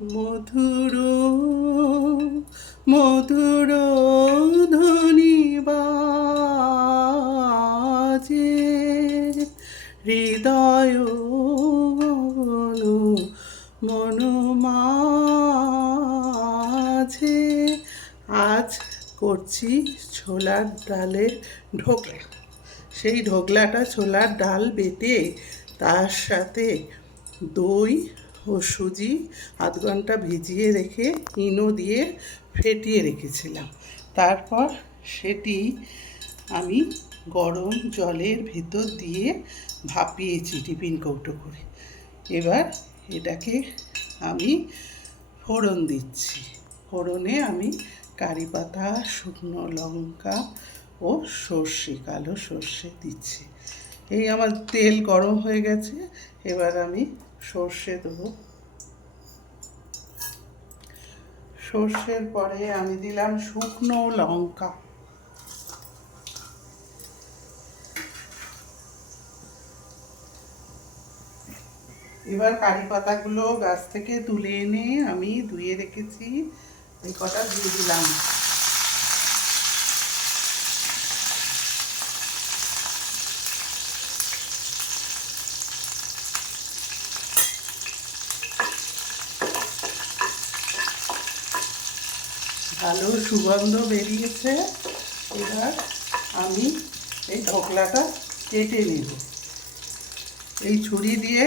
মধুর মধুর ধ্বনি বাজে হৃদয় মন মাঝে। আজ করছি ছোলার ডালের ঢোকলা। সেই ঢোকলাটা ছোলার ডাল বেটে তার সাথে দই ও সুজি আধ ঘন্টা ভিজিয়ে রেখে ইনো দিয়ে ফেটিয়ে রেখেছিলাম। তারপর সেটি আমি গরম জলের ভেতর দিয়ে ভাপিয়েছি টিফিন কৌটো করে। এবার এটাকে আমি ফোড়ন দিচ্ছি। ফোড়নে আমি কারি পাতা, শুকনো লঙ্কা ও সর্ষে, কালো সর্ষে দিচ্ছি। এই আমার তেল গরম হয়ে গেছে, এবার আমি সর্ষে দেবো। সর্ষের পরে আমি দিলাম শুকনো লঙ্কা। এবার কারি পাতাগুলো গাছ থেকে তুলে এনে আমি ধুয়ে রেখেছি, এই কটা দিয়ে দিলাম। ভালো সুগন্ধ বেরিয়েছে। এবার আমি এই ঢোকলাটা কেটে নেব। এই ছুরি দিয়ে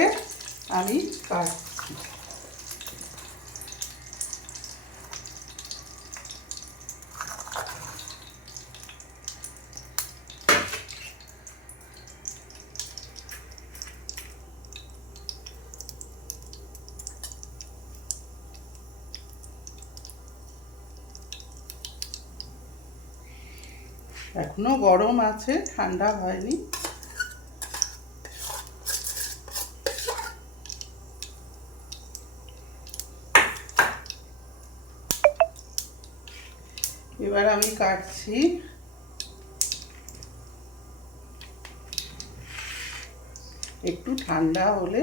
আমি কাটছি। এখনো গরম আছে, ঠান্ডা হয়নি। এবার আমি কাটছি। একটু ঠান্ডা হলে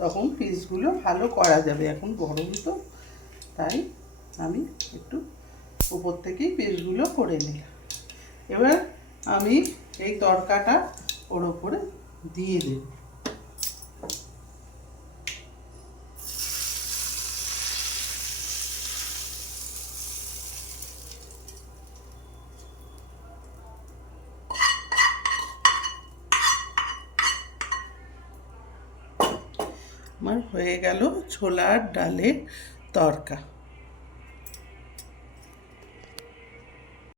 তখন পিসগুলো ভালো করা যাবে। এখন গরম তো, তাই আমি একটু উপর থেকেই পিসগুলো করে নিলাম। এবার আমি এই তড়কাটা ওর ওপরে দিয়ে দেব। আমার হয়ে গেল ছোলার ডালের তড়কা।